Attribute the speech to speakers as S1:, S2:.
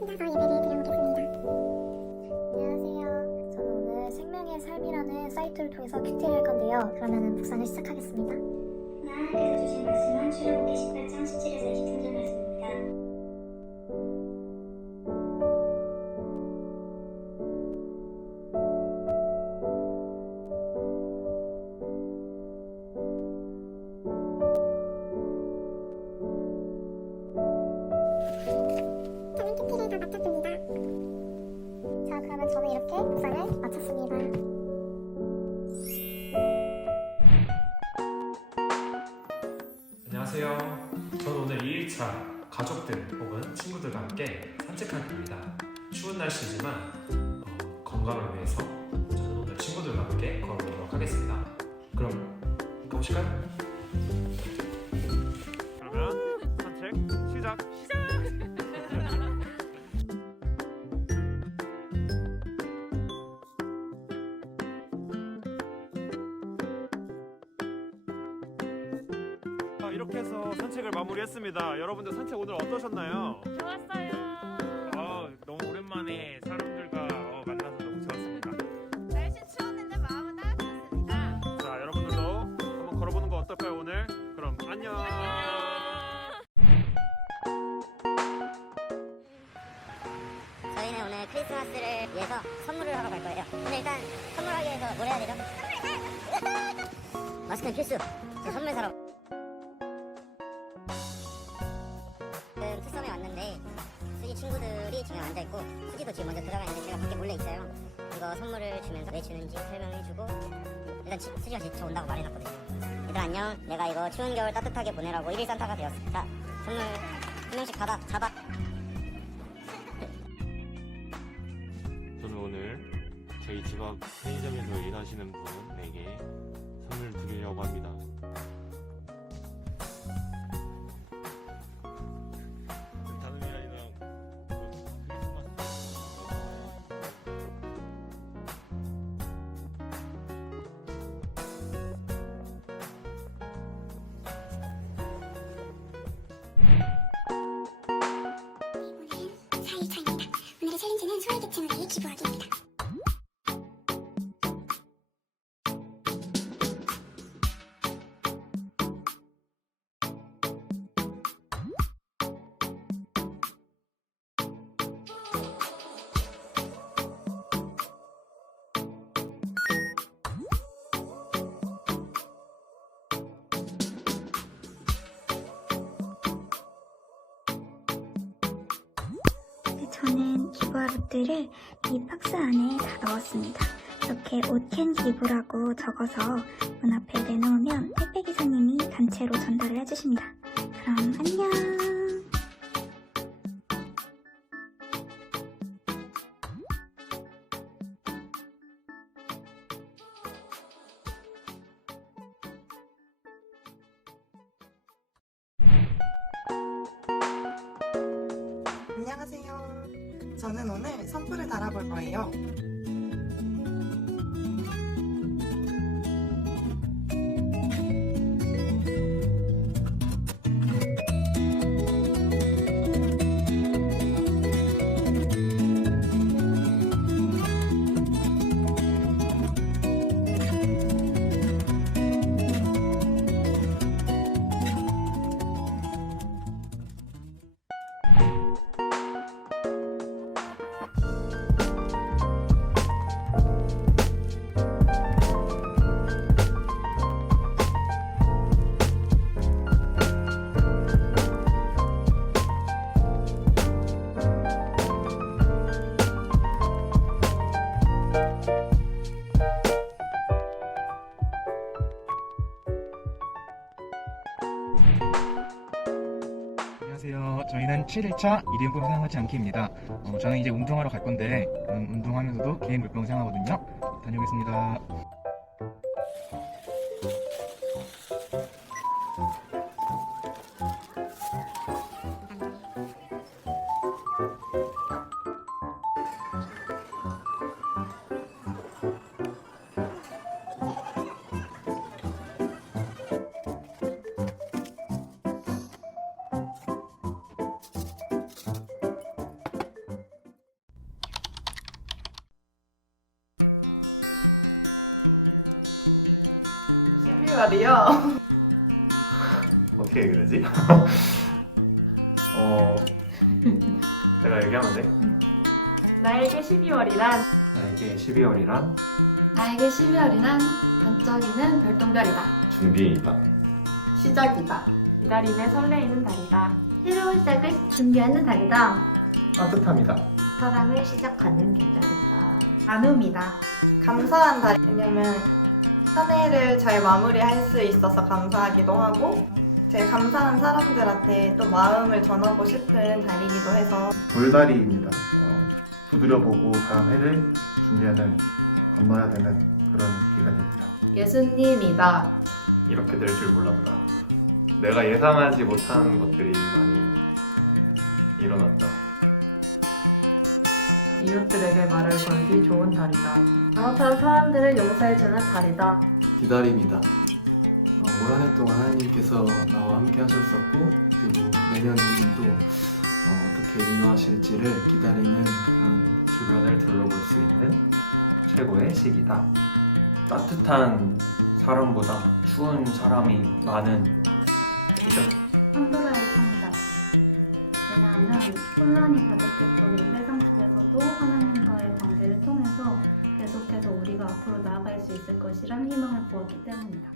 S1: 혼자서 예배를 사이트를 통해서 큐티를 할 건데요. 그러면 묵상을 시작하겠습니다.
S2: 나 주신 말씀은 출애굽기 18장 17에서 23절 말씀. 다
S1: 마쳤습니다. 자, 그러면 저는 이렇게 묵상을 마쳤습니다.
S3: 안녕하세요. 저는 오늘 2일차 가족들 혹은 친구들과 함께 산책할 겁니다. 추운 날씨지만 어, 건강을 위해서 저는 오늘 친구들과 함께 걸어보도록 하겠습니다. 그럼 가보실까요?
S4: 이렇게 해서 산책을 마무리했습니다. 여러분들 산책 오늘 어떠셨나요?
S5: 좋았어요.
S4: 아, 너무 오랜만에 사람들과 어, 만나서 너무 좋았습니다.
S5: 날씨 추웠는데 마음은 따뜻했습니다.
S4: 자, 여러분들도 한번 걸어보는 거 어떨까요 오늘? 그럼 안녕.
S6: 저희는 오늘 크리스마스를 위해서 선물을 하러 갈 거예요. 근데 일단 선물하기 위해서 뭘 해야 되죠? 마스크는 필수. 저 선물 사러. 왔는데 수지 친구들이 지금 앉아 있고 수지도 지금 먼저 들어가 있는데 제가 밖에 몰래 있어요. 이거 선물을 주면서 왜 주는지 설명해주고 일단 치- 수지가 진짜 온다고 말해놨거든요. 얘들 안녕. 내가 이거 추운 겨울 따뜻하게 보내라고 1일 산타가 되었어. 자 선물 한 명씩 받아 잡아.
S7: 저는 오늘 저희 집 앞 편의점에서 일하시는 분에게 선물 드리려고 합니다.
S8: 저는 기부할 옷들을 이 박스 안에 다 넣었습니다. 이렇게 옷캔 기부라고 적어서 문 앞에 내놓으면 택배 기사님이 단체로 전달을 해주십니다. 그럼 안녕.
S9: 안녕하세요. 저는 오늘 선물을 달아볼 거예요.
S10: 안녕하세요. 저희는 7일차 일회용 물병 사용하지 않기입니다. 어, 저는 이제 운동하러 갈 건데 음, 운동하면서도 개인 물병 사용하거든요. 다녀오겠습니다.
S9: 12월이요.
S11: 어떻게 그러지? 어 내가 얘기하면 돼?
S5: 나에게 12월이란
S11: 나에게 12월이란
S5: 나에게 12월이란 반짝이는 별똥별이다.
S11: 준비이다.
S9: 시작이다.
S5: 기다림에 설레이는 달이다.
S1: 새로운 시작을 준비하는 달이다.
S11: 따뜻함이다.
S1: 사랑을 시작하는 계절이다.
S9: 나눔이다. 감사한 달. 왜냐면 한 해를 잘 마무리할 수 있어서 감사하기도 하고 제 감사한 사람들한테 또 마음을 전하고 싶은 달이기도 해서
S11: 돌다리입니다. 어, 두드려보고 다음 해를 준비하는 건너야 되는 그런 기간입니다.
S9: 예수님이다.
S11: 이렇게 될 줄 몰랐다. 내가 예상하지 못한 것들이 많이 일어났다.
S9: 이웃들에게 말을 걸기 좋은 달이다.
S5: 잘못한 사람들을 용서해주는 달이다.
S12: 기다림이다. 어, 올한해 동안 하나님께서 나와 함께 하셨었고 그리고 내년은 또 어, 어떻게 인도하실지를 기다리는 그런
S11: 주변을 둘러볼 수 있는 최고의 시기다. 따뜻한 사람보다 추운 사람이 많은 시죠.
S8: 판도라의 왜냐하면 혼란이 가득했던 이 세상 속에서도 하나님과의 관계를 통해서 계속해서 우리가 앞으로 나아갈 수 있을 것이란 희망을 보았기 때문이다.